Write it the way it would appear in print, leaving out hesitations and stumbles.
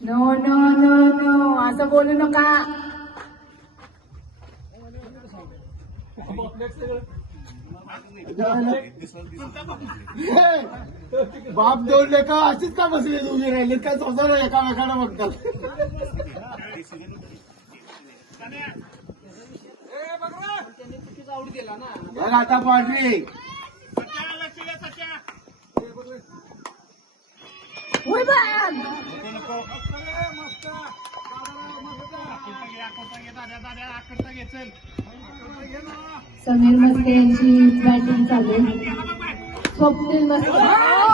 No no no no असं बोलू नका. बाप दोन लेखा अशीच का बसले उभी राहिले काय स्वतः एकामेकाला बघतात. बघ आता पाडली समीर मस्के यांची बॅटिंग चालू. स्वप्नील मस्के